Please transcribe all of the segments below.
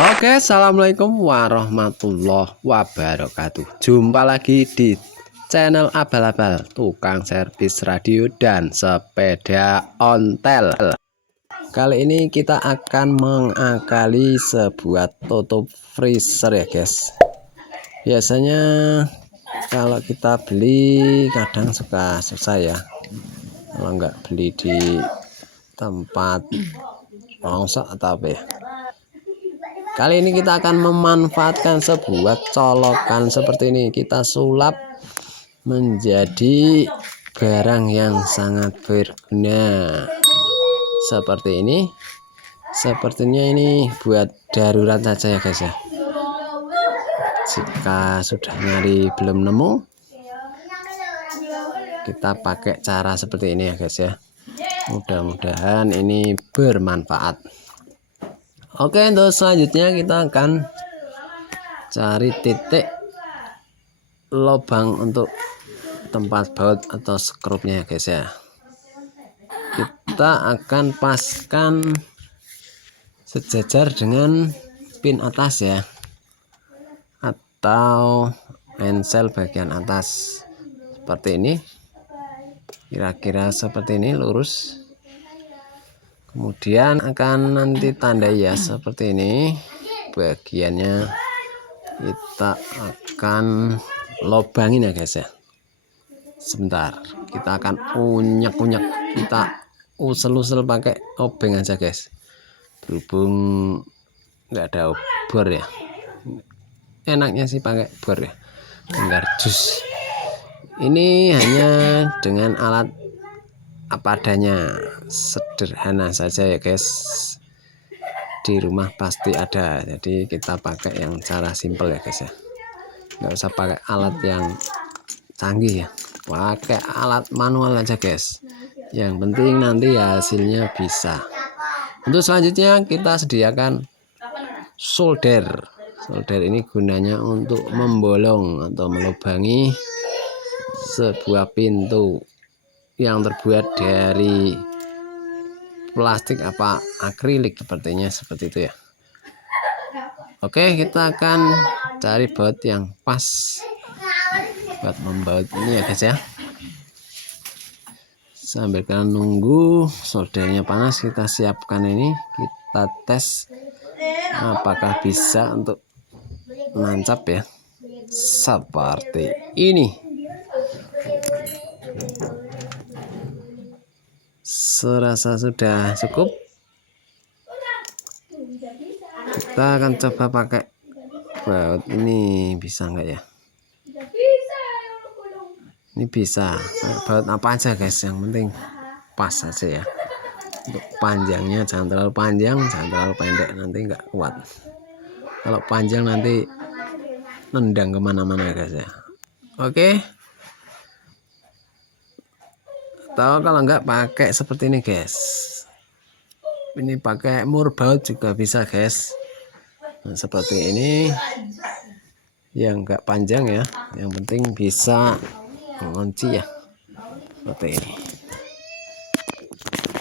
Oke, assalamualaikum warahmatullahi wabarakatuh. Jumpa lagi di channel Abal-Abal, tukang servis radio dan sepeda ontel. Kali ini kita akan mengakali sebuah tutup freezer ya guys. Biasanya kalau kita beli kadang suka susah ya, kalau nggak beli di tempat rongsok atau apa ya. Kali ini kita akan memanfaatkan sebuah colokan seperti ini. Kita sulap menjadi barang yang sangat berguna seperti ini. Sepertinya ini buat darurat saja ya guys ya. Jika sudah nyari belum nemu, kita pakai cara seperti ini ya guys ya. Mudah-mudahan ini bermanfaat. Oke, untuk selanjutnya kita akan cari titik lubang untuk tempat baut atau skrupnya ya guys ya. Kita akan paskan sejajar dengan pin atas ya, atau ensel bagian atas seperti ini, kira-kira seperti ini, lurus. Kemudian akan nanti tandai ya seperti ini. Bagiannya kita akan lobangin ya guys ya. Sebentar, kita akan unyek-unyek, kita usel-usel pakai obeng aja guys, berhubung nggak ada obor ya. Enaknya sih pakai bor ya, enggak jus. Ini hanya dengan alat apa adanya, sederhana saja ya guys. Di rumah pasti ada, jadi kita pakai yang cara simpel ya guys ya. Nggak usah pakai alat yang canggih ya, pakai alat manual aja guys. Yang penting nanti hasilnya bisa. Untuk selanjutnya kita sediakan solder. Solder ini gunanya untuk membolong atau melubangi sebuah pintu yang terbuat dari plastik apa akrilik, sepertinya seperti itu ya. Oke, kita akan cari baut yang pas buat membaut ini ya guys ya. Sambil kita nunggu soldernya panas, kita siapkan ini, kita tes apakah bisa untuk nancap ya, seperti ini. Serasa sudah cukup, kita akan coba pakai baut ini, bisa enggak ya. Ini bisa baut apa aja guys, yang penting pas saja ya. Untuk panjangnya jangan terlalu panjang, jangan terlalu pendek, nanti enggak kuat. Kalau panjang nanti nendang kemana-mana guys ya. Oke, atau kalau enggak pakai seperti ini guys, ini pakai mur baut juga bisa guys. Nah, seperti ini, yang enggak panjang ya, yang penting bisa mengunci ya, seperti ini.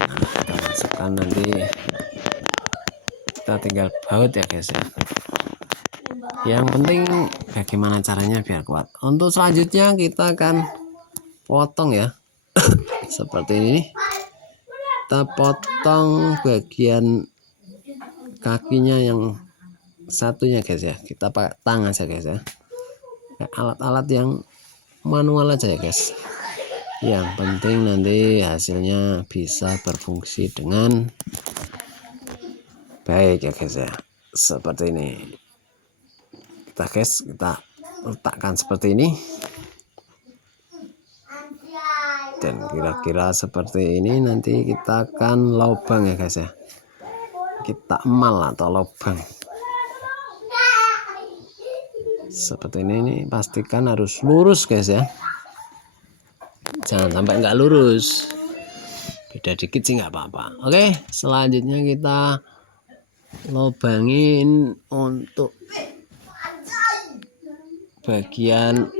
Nah, kita masukkan, nanti kita tinggal baut ya guys ya. Yang penting bagaimana caranya biar kuat. Untuk selanjutnya kita akan potong ya. Seperti ini, kita potong bagian kakinya yang satunya guys ya. Kita pakai tangan saja guys ya, alat-alat yang manual aja ya guys. Yang penting nanti hasilnya bisa berfungsi dengan baik ya guys ya. Seperti ini kita guys, kita letakkan seperti ini, dan kira-kira seperti ini. Nanti kita akan lubang ya guys ya, kita emal atau lubang seperti ini. Pastikan harus lurus guys ya, jangan sampai nggak lurus, beda dikit sih nggak apa-apa. Oke, selanjutnya kita lubangin untuk bagian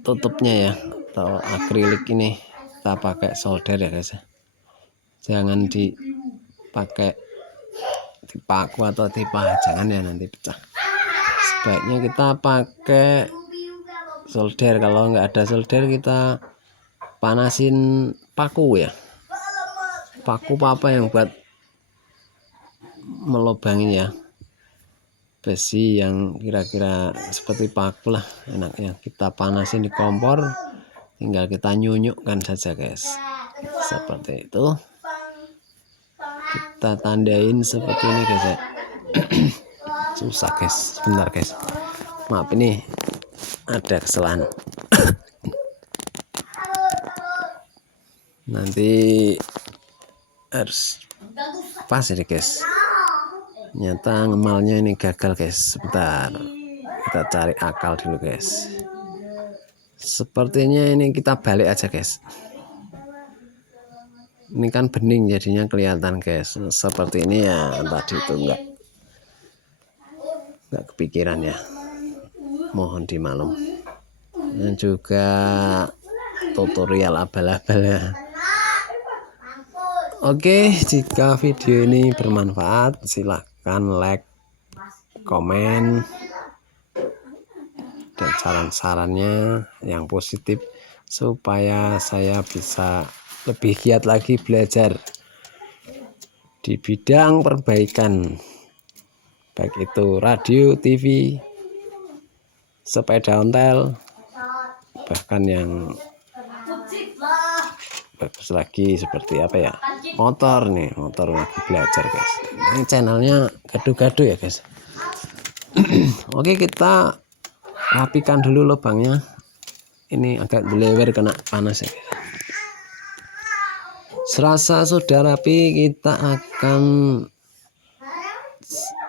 tutupnya ya, atau akrilik ini. Kita pakai solder ya guys ya, jangan dipakai dipaku atau dipahat, jangan ya nanti pecah. Sebaiknya kita pakai solder. Kalau nggak ada solder kita panasin paku ya, paku apa yang buat melubangi ya, besi yang kira-kira seperti paku lah enaknya. Kita panasin di kompor, tinggal kita nyunyukkan saja guys, seperti itu. Kita tandain seperti ini guys ya. Susah guys, sebentar guys, maaf ini ada kesalahan. Nanti harus pas ini guys, nyata ngemalnya ini gagal guys. Sebentar, kita cari akal dulu guys. Sepertinya ini kita balik aja guys, ini kan bening jadinya kelihatan guys. Seperti ini ya, tadi itu enggak kepikiran ya, mohon dimaklum. Dan juga tutorial abal-abal ya. Oke, jika video ini bermanfaat silahkan like, komen, dan saran-sarannya yang positif supaya saya bisa lebih giat lagi belajar di bidang perbaikan, baik itu radio, TV, sepeda ontel, bahkan yang bagus lagi seperti apa ya, motor nih, motor lagi belajar guys. Ini channelnya gaduh-gaduh ya guys. Oke, kita rapikan dulu lubangnya, ini agak belewer kena panas ya guys. Serasa sudah rapi, kita akan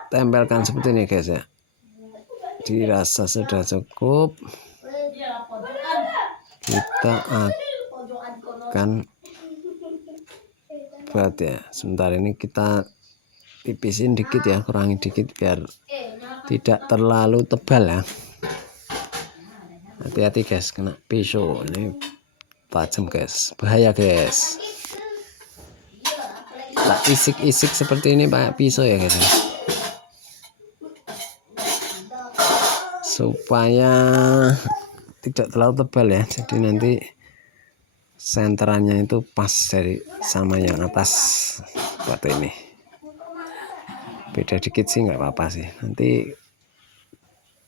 tempelkan seperti ini guys ya. Dirasa sudah cukup, kita akan buat ya. Sebentar, ini kita tipisin dikit ya, kurangi dikit biar tidak terlalu tebal ya. Hati-hati guys, kena pisau, ini tajam guys, bahaya guys. Tak isik-isik seperti ini pakai pisau ya guys, supaya tidak terlalu tebal ya. Jadi nanti senterannya itu pas dari sama yang atas seperti ini. Beda dikit sih nggak apa-apa sih, nanti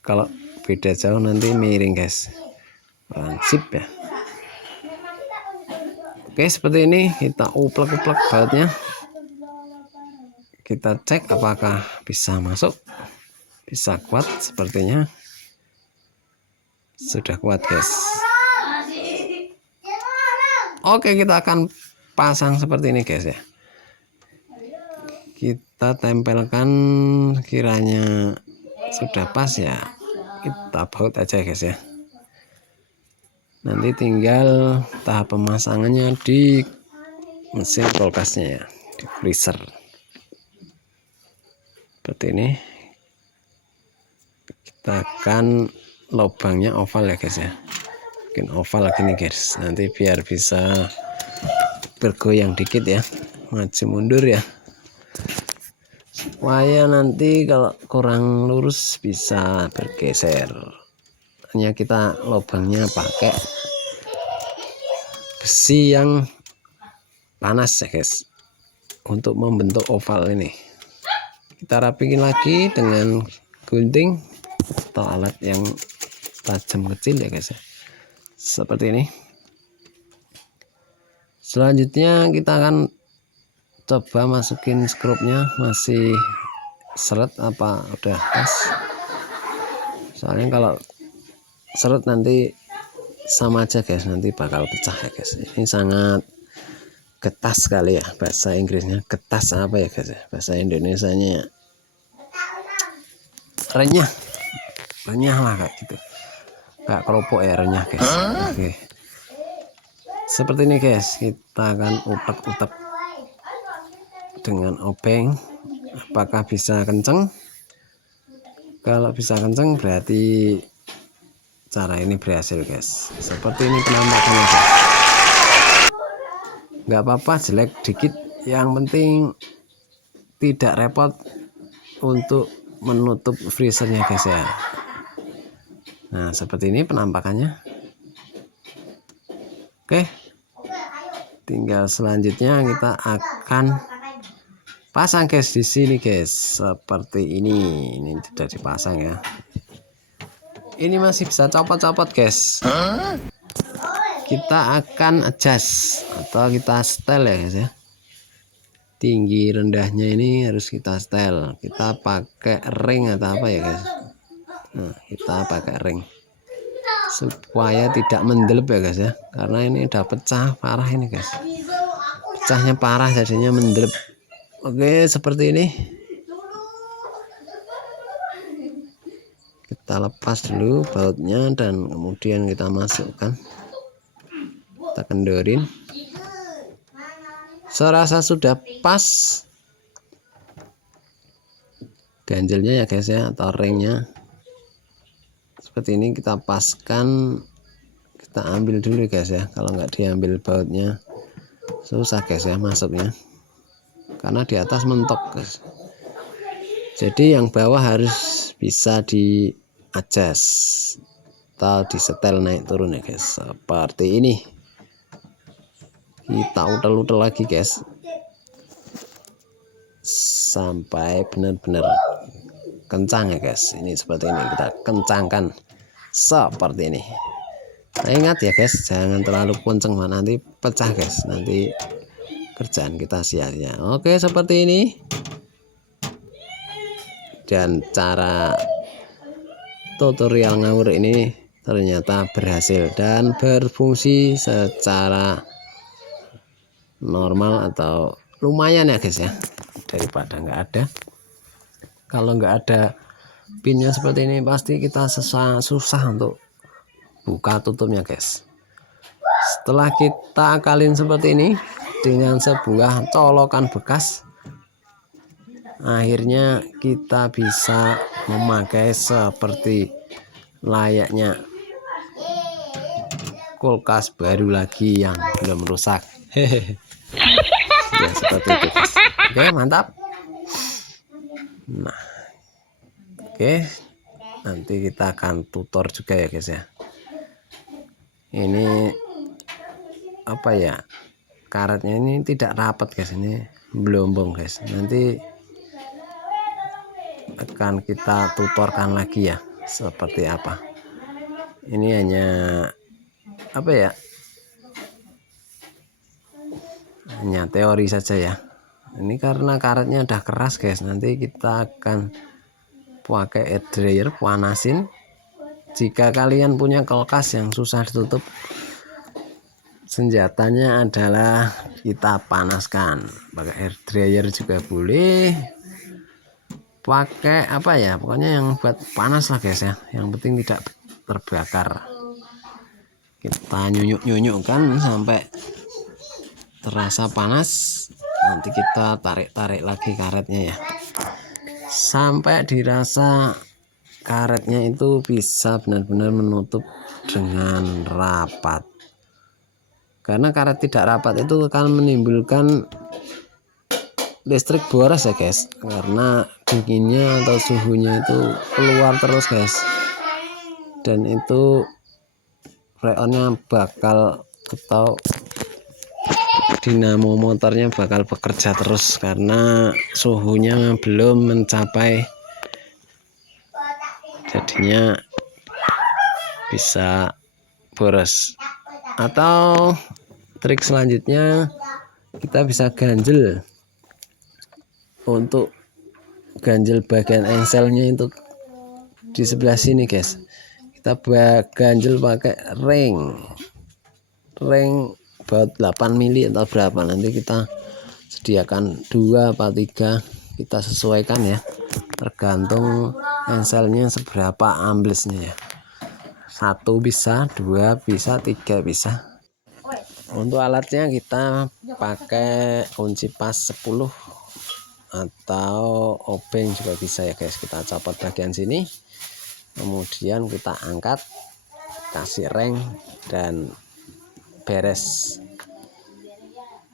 kalau beda jauh nanti miring guys, sip ya. Oke, seperti ini kita uplek-uplek bautnya, kita cek apakah bisa masuk, bisa kuat. Sepertinya sudah kuat guys. Oke, kita akan pasang seperti ini guys ya. Kita tempelkan, kiranya sudah pas ya kita baut aja guys ya. Nanti tinggal tahap pemasangannya di mesin kulkasnya ya, di freezer seperti ini. Kita akan lubangnya oval ya guys ya, bikin oval lagi nih guys, nanti biar bisa bergoyang dikit ya, maju mundur ya, supaya nanti kalau kurang lurus bisa bergeser. Hanya kita lubangnya pakai besi yang panas ya guys, untuk membentuk oval ini. Kita rapiin lagi dengan gunting atau alat yang tajam kecil ya guys ya, seperti ini. Selanjutnya kita akan coba masukin skrupnya, masih seret apa udah pas. Soalnya kalau seret nanti sama aja guys, nanti bakal pecah ya guys. Ini sangat getas sekali ya, bahasa Inggrisnya getas apa ya guys ya, bahasa Indonesianya renyah, renyah lah kayak gitu, kayak keropok ya, renyah guys. Oke, seperti ini guys, kita akan utek-utek dengan obeng. Apakah bisa kenceng? Kalau bisa kenceng berarti cara ini berhasil guys. Seperti ini penampakannya guys. Nggak apa-apa jelek dikit, yang penting tidak repot untuk menutup freezernya guys ya. Nah seperti ini penampakannya. Oke, tinggal selanjutnya kita akan pasang guys di sini guys, seperti ini. Ini sudah dipasang ya. Ini masih bisa copot-copot guys. Kita akan adjust atau kita setel ya guys ya. Tinggi rendahnya ini harus kita setel. Kita pakai ring atau apa ya guys. Nah kita pakai ring supaya tidak mendelep ya guys ya, karena ini udah pecah parah ini guys, pecahnya parah jadinya mendelep. Oke seperti ini, kita lepas dulu bautnya dan kemudian kita masukkan, kita kendorin. Saya rasa sudah pas ganjelnya ya guys ya, atau ringnya seperti ini. Kita paskan, kita ambil dulu guys ya. Kalau nggak diambil bautnya susah guys ya masuknya, karena di atas mentok guys. Jadi yang bawah harus bisa di adjust atau disetel naik turun ya guys, seperti ini. Kita utel-utel lagi guys sampai benar-benar kencang ya guys. Ini seperti ini, kita kencangkan seperti ini. Nah ingat ya guys, jangan terlalu kenceng nanti pecah guys, nanti kerjaan kita sia-sia. Oke seperti ini, dan cara tutorial ngawur ini ternyata berhasil dan berfungsi secara normal atau lumayan ya guys ya, daripada nggak ada. Kalau nggak ada pinnya seperti ini pasti kita susah untuk buka tutupnya guys. Setelah kita akalin seperti ini dengan sebuah colokan bekas, akhirnya kita bisa memakai seperti layaknya kulkas baru lagi yang belum rusak. Hehehe. Ya seperti itu guys. Oke mantap. Nah oke, nanti kita akan tutor juga ya guys ya. Ini apa ya, karetnya ini tidak rapat guys, ini belombong guys. Nanti akan kita tutorkan lagi ya seperti apa. Ini hanya apa ya, hanya teori saja ya. Ini karena karetnya udah keras guys, nanti kita akan pakai air dryer, panasin. Jika kalian punya kulkas yang susah ditutup, senjatanya adalah kita panaskan. Pakai air dryer juga boleh, pakai apa ya, pokoknya yang buat panas lah guys ya, yang penting tidak terbakar. Kita nyunyuk-nyunyukkan sampai terasa panas, nanti kita tarik-tarik lagi karetnya ya, sampai dirasa karetnya itu bisa benar-benar menutup dengan rapat. Karena karet tidak rapat itu akan menimbulkan listrik boros ya guys, karena dinginnya atau suhunya itu keluar terus guys, dan itu freonnya bakal atau dinamo motornya bakal bekerja terus karena suhunya belum mencapai, jadinya bisa boros. Atau trik selanjutnya, kita bisa ganjel. Untuk ganjel bagian engselnya itu di sebelah sini guys, kita ganjel pakai ring baut 8 mili atau berapa, nanti kita sediakan 2 apa 3, kita sesuaikan ya, tergantung engselnya seberapa amblesnya ya. 1 bisa, 2 bisa, 3 bisa. Untuk alatnya kita pakai kunci pas 10 atau obeng juga bisa ya guys. Kita copot bagian sini, kemudian kita angkat, kasih reng, dan beres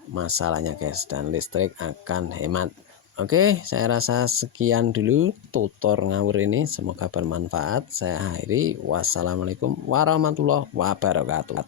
masalahnya guys, dan listrik akan hemat. Oke, saya rasa sekian dulu tutor ngawur ini, semoga bermanfaat. Saya akhiri, wassalamualaikum warahmatullahi wabarakatuh.